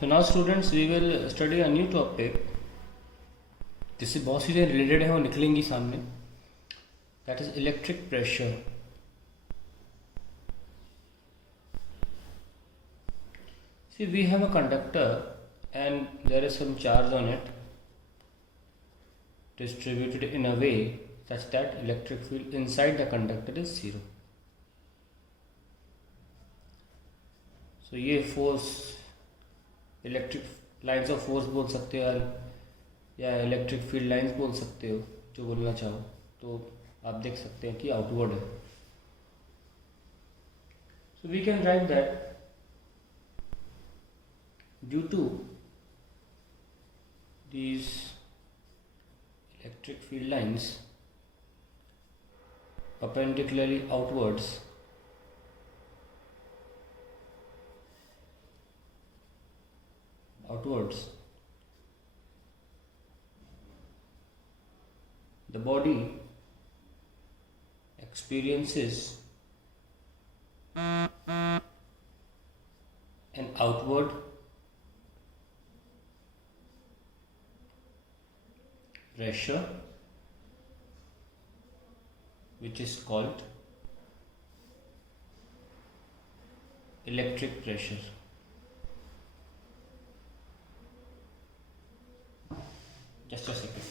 So now students we will study a new topic जिससे बहुत चीज़ें रिलेटेड हैं वो निकलेंगी सामने. That is electric pressure. See, we have a conductor and there is some charge on it distributed in a way such that electric field inside the conductor is zero. So ये force electric lines of force बोल सकते हो या electric field lines बोल सकते हो, जो बोलना चाहो. तो आप देख सकते हैं कि आउटवर्ड है. So we can write that due to these electric field lines perpendicularly outwards, the body experiences an outward pressure which is called electric pressure. Just a second.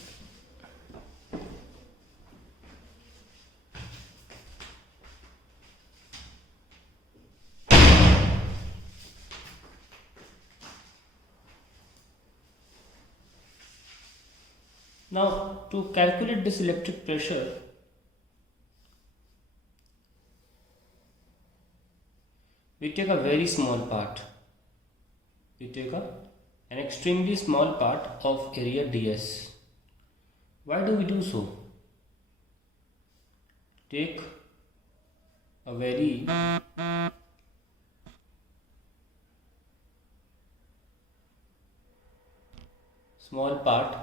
Now, to calculate this electric pressure, we take a very small part. We take an extremely small part of area ds. Why do we do so? Take a very small part,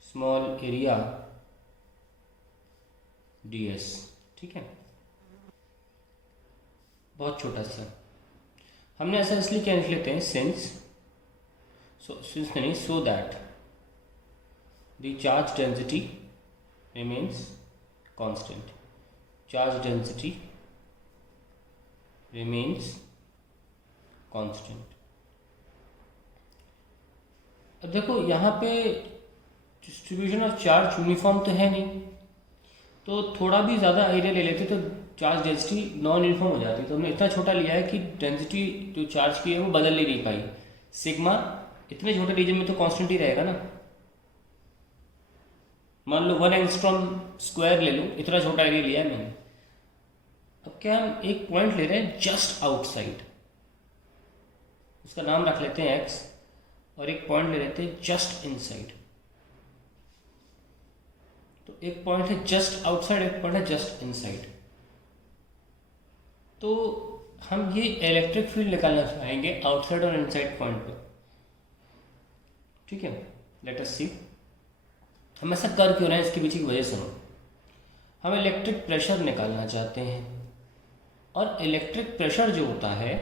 small area ds. ठीक है, बहुत छोटा सा. हमने ऐसा इसलिए क्या लिख लेते हैं, सिंस नहीं, so that the charge density remains constant. Charge density remains constant. अब देखो यहाँ पे डिस्ट्रीब्यूशन ऑफ चार्ज यूनिफॉर्म तो है नहीं, तो थोड़ा भी ज़्यादा एरिया ले लेते तो चार्ज डेंसिटी नॉन यूनिफॉर्म हो जाती. तो हमने इतना छोटा लिया है कि डेंसिटी जो चार्ज की है वो बदल ही नहीं पाई. सिग्मा इतने छोटे रीजन में तो कांस्टेंट ही रहेगा ना. मान लो 1 एंगस्ट्रॉम स्क्वायर ले लो, इतना छोटा एरिया लिया है मैंने. अब क्या हम एक पॉइंट ले रहे हैं जस्ट आउटसाइड, उसका नाम रख लेते हैं x, और एक पॉइंट ले लेते हैं जस्ट इनसाइड. तो एक पॉइंट है जस्ट आउटसाइड, एक पॉइंट है जस्ट इनसाइड. तो हम ये इलेक्ट्रिक फील्ड निकालना चाहेंगे आउटसाइड और इनसाइड पॉइंट पर. ठीक है, लेट अस सी हम ऐसा कर क्यों रहे हैं, इसके पीछे की वजह सुनो. हम इलेक्ट्रिक प्रेशर निकालना चाहते हैं, और इलेक्ट्रिक प्रेशर जो होता है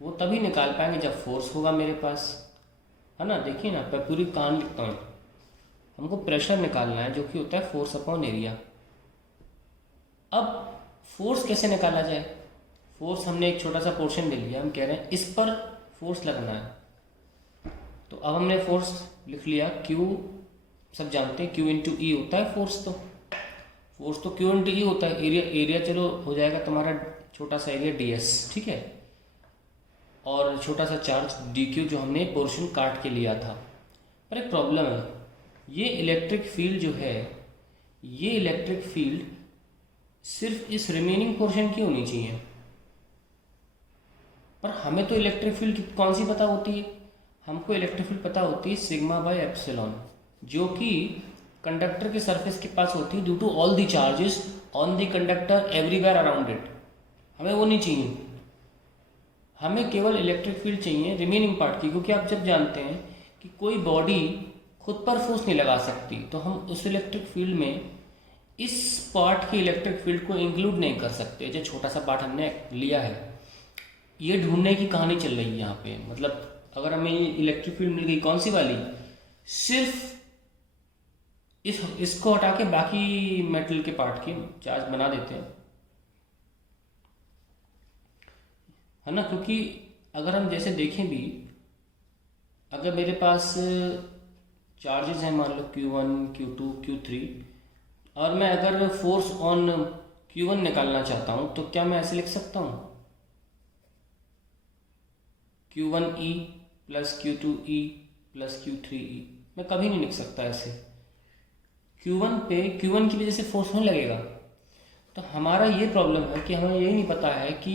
वो तभी निकाल पाएंगे जब फोर्स होगा मेरे पास, है ना. देखिए ना, मैं पूरी कहानी लिखता हूँ. हमको प्रेशर निकालना है जो कि होता है फोर्स अपॉन एरिया. अब फोर्स कैसे निकाला जाए. फोर्स हमने एक छोटा सा पोर्शन ले लिया, हम कह रहे हैं इस पर फोर्स लगना है. तो अब हमने फोर्स लिख लिया, Q सब जानते हैं, Q इंटू ई होता है फोर्स. तो फोर्स तो Q इंटू ई होता है. एरिया चलो हो जाएगा तुम्हारा छोटा सा एरिया ds. ठीक है, और छोटा सा चार्ज dq जो हमने पोर्शन काट के लिया था. पर एक प्रॉब्लम है, ये इलेक्ट्रिक फील्ड जो है, ये इलेक्ट्रिक फील्ड सिर्फ इस रिमेनिंग पोर्शन की होनी चाहिए. पर हमें तो इलेक्ट्रिक फील्ड कौन सी पता होती है, हमको इलेक्ट्रिक फील्ड पता होती है सिग्मा बाय एप्सिलॉन, जो कि कंडक्टर के सरफेस के पास होती है due to all the charges on the conductor everywhere around it. हमें वो नहीं चाहिए, हमें केवल इलेक्ट्रिक फील्ड चाहिए रिमेनिंग पार्ट की. क्योंकि आप जब जानते हैं कि कोई बॉडी खुद पर फोर्स नहीं लगा सकती, तो हम उस इलेक्ट्रिक फील्ड में इस पार्ट की इलेक्ट्रिक फील्ड को इंक्लूड नहीं कर सकते, जो छोटा सा पार्ट हमने लिया है. ये ढूंढने की कहानी चल रही है यहाँ पे। मतलब अगर हमें इलेक्ट्रिक फील्ड मिल गई, कौन सी वाली, सिर्फ इसको हटा के बाकी मेटल के पार्ट की चार्ज बना देते हैं, है ना। क्योंकि अगर हम जैसे देखें भी, अगर मेरे पास चार्जेस हैं मान लो Q1, Q2, Q3, और मैं अगर फोर्स ऑन Q1 निकालना चाहता हूँ तो क्या मैं ऐसे लिख सकता हूँ, Q1E plus Q2E plus Q3E? मैं कभी नहीं लिख सकता ऐसे। Q1 पे Q1 की वजह से फोर्स होने लगेगा। तो हमारा ये प्रॉब्लम है कि हमें यही नहीं पता है कि,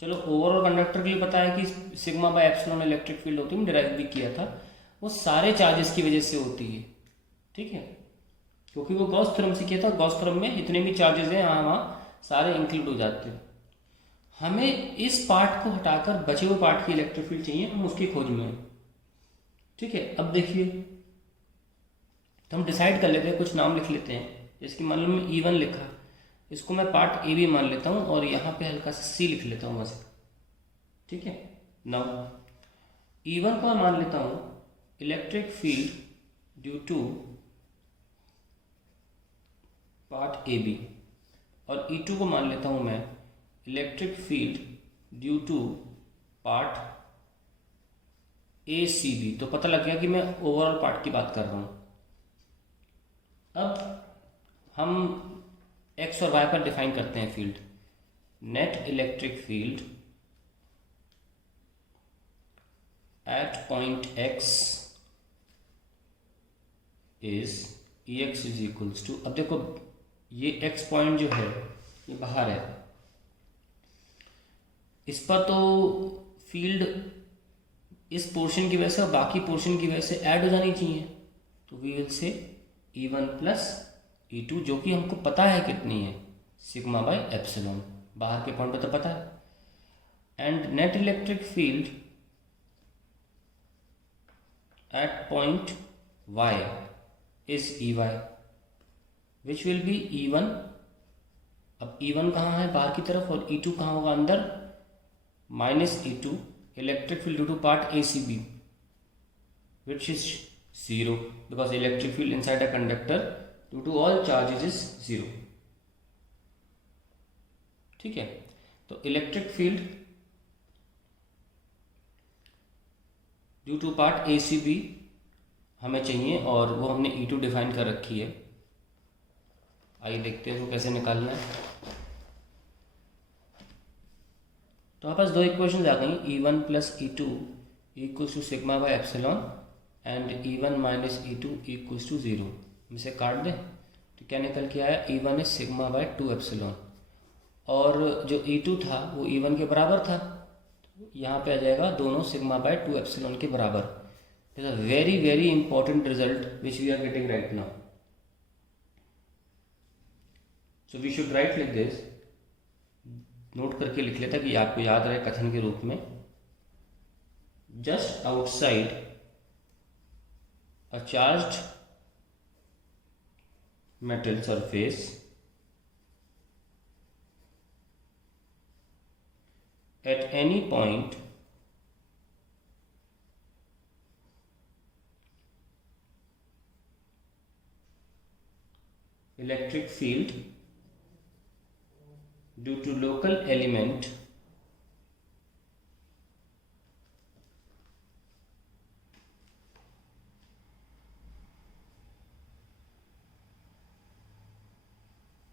चलो ओवरऑल कंडक्टर के लिए पता है कि sigma by epsilon electric field होती है, डिराइव भी किया था, वो सारे चार्जेस की वजह से होती है, ठीक है। क्योंकि वो गॉस थ्योरम से किया था, गॉस थ्योरम में जितने भी चार्जेस हैं यहाँ वहाँ सारे इंक्लूड हो जाते हैं। हमें इस पार्ट को हटाकर बचे हुए पार्ट की इलेक्ट्रिक फील्ड चाहिए, हम उसकी खोज में हैं, ठीक है। अब देखिए, तो हम डिसाइड कर लेते हैं, कुछ नाम लिख लेते हैं। जैसे कि मान लो मैं E1 लिखा, इसको मैं पार्ट ए भी मान लेता हूँ और यहाँ पे हल्का सा C लिख लेता हूँ बस, ठीक है। नाउ E1 को मैं मान लेता हूँ electric field due to part A B, और E2 को मान लेता हूँ मैं electric field due to part A C B. तो पता लग गया कि मैं ओवरऑल पार्ट की बात कर रहा हूँ। अब हम एक्स और वाई पर डिफाइन करते हैं field. Net electric field at point X is E X is equals to, अब देखो ये एक्स पॉइंट जो है ये बाहर है, इस पर तो फील्ड इस पोर्शन की वजह से और बाकी पोर्शन की वजह से ऐड हो जानी चाहिए। तो we will say E1 plus E2, जो कि हमको पता है कितनी है, सिग्मा बाय एप्सिलॉन, बाहर के पॉइंट पर तो पता है। And net electric field at point y is EY which will be E1। अब E1 कहाँ है, बाहर की तरफ, और E2 कहाँ होगा, अंदर, minus E2 electric field due to part ACB which is 0 because electric field inside a conductor due to all charges is 0, ठीक है। तो electric field due to part ACB हमें चाहिए और वो हमने E2 डिफाइन कर रखी है। आइए देखते हैं वो कैसे निकालना है। तो हमारे पास दो इक्वेशन आ गई, E1 plus E2 equals to sigma by epsilon and E1 minus E2 equals to 0। हम इसे काट दें तो क्या निकल के आया, E1 is sigma by 2 epsilon, और जो E2 था वो E1 के बराबर था, तो यहाँ पे आ जाएगा दोनों सिग्मा बाय 2 एप्सिलॉन के बराबर। This a very very important result which we are getting right now. So we should write like this, note करके लिख लेता कि आपको याद रहे कथन के रूप में। Just outside a charged metal surface at any point electric field due to local element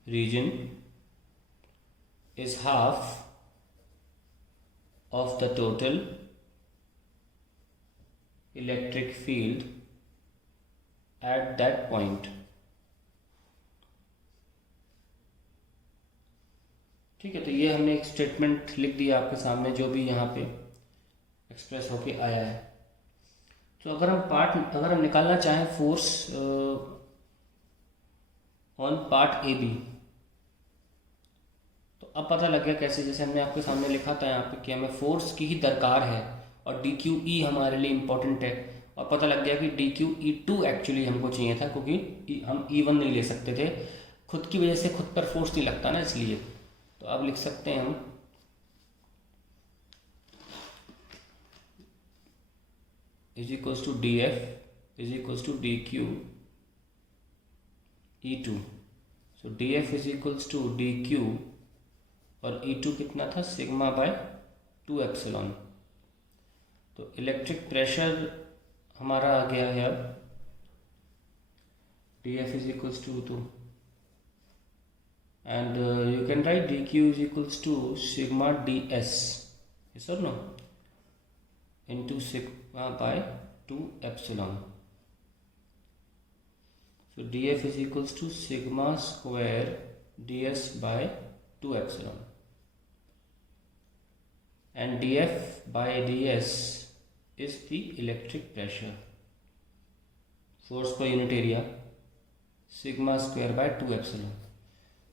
region is half of the total electric field at that point। ठीक है, तो ये हमने एक स्टेटमेंट लिख दिया आपके सामने जो भी यहाँ पे एक्सप्रेस होके आया है। तो अगर हम निकालना चाहें force on part A B, तो अब पता लग गया कैसे, जैसे हमने आपके सामने लिखा था यहाँ पे कि हमें फोर्स की ही दरकार है और DQE हमारे लिए इम्पोर्टेंट है, और पता लग गया कि DQE2 एक्चुअली हमको चाहिए था क्योंकि हम E1 नहीं ले सकते थे, खुद की वजह से खुद पर फोर्स नहीं लगता ना, इसलिए। तो अब लिख सकते हैं हम is equals to D F is equals to D Q E2। So D F is equals to D Q और E2 कितना था, सिग्मा बाय 2 एप्सिलॉन। तो इलेक्ट्रिक प्रेशर हमारा आ गया है अब D F is equals to 2 and you can write dq is equals to sigma ds, yes or no, into sigma by 2 epsilon. So df is equals to sigma square ds by 2 epsilon, and df by ds is the electric pressure, force per unit area, sigma square by 2 epsilon.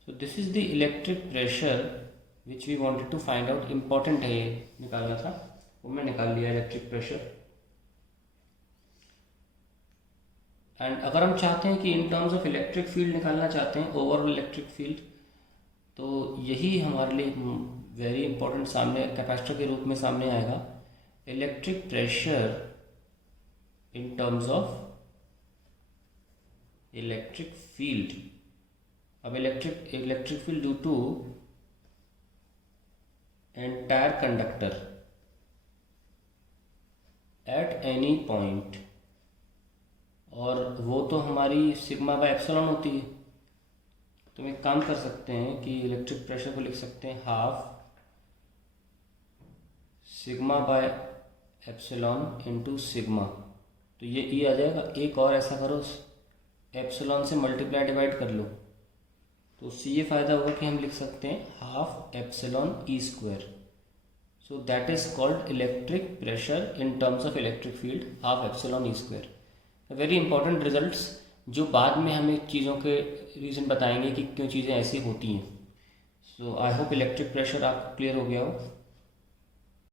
So this is the electric pressure which we wanted to find out. important है ये निकालना था, वो मैं निकाल लिया electric pressure. And अगर हम चाहते हैं कि इन टर्म्स ऑफ इलेक्ट्रिक फील्ड निकालना चाहते हैं, ओवरऑल इलेक्ट्रिक फील्ड, तो यही हमारे लिए वेरी इंपॉर्टेंट सामने कैपेसिटर के रूप में सामने आएगा। Electric pressure in terms of electric field. अब electric field due to entire conductor at any point, और वो तो हमारी सिग्मा बाय एप्सिलॉन होती है। तो हम एक काम कर सकते हैं कि इलेक्ट्रिक प्रेशर को लिख सकते हैं half sigma by epsilon into sigma. तो ये ई आ जाएगा। एक और ऐसा करो, एप्सिलॉन से मल्टीप्लाई डिवाइड कर लो, तो उससे ये फ़ायदा होगा कि हम लिख सकते हैं half epsilon E square. So that is called electric pressure in terms of electric field, half epsilon E square. Very important results जो बाद में हमें चीज़ों के रीज़न बताएंगे कि क्यों चीज़ें ऐसी होती हैं। सो आई होप इलेक्ट्रिक प्रेशर आपको क्लियर हो गया हो।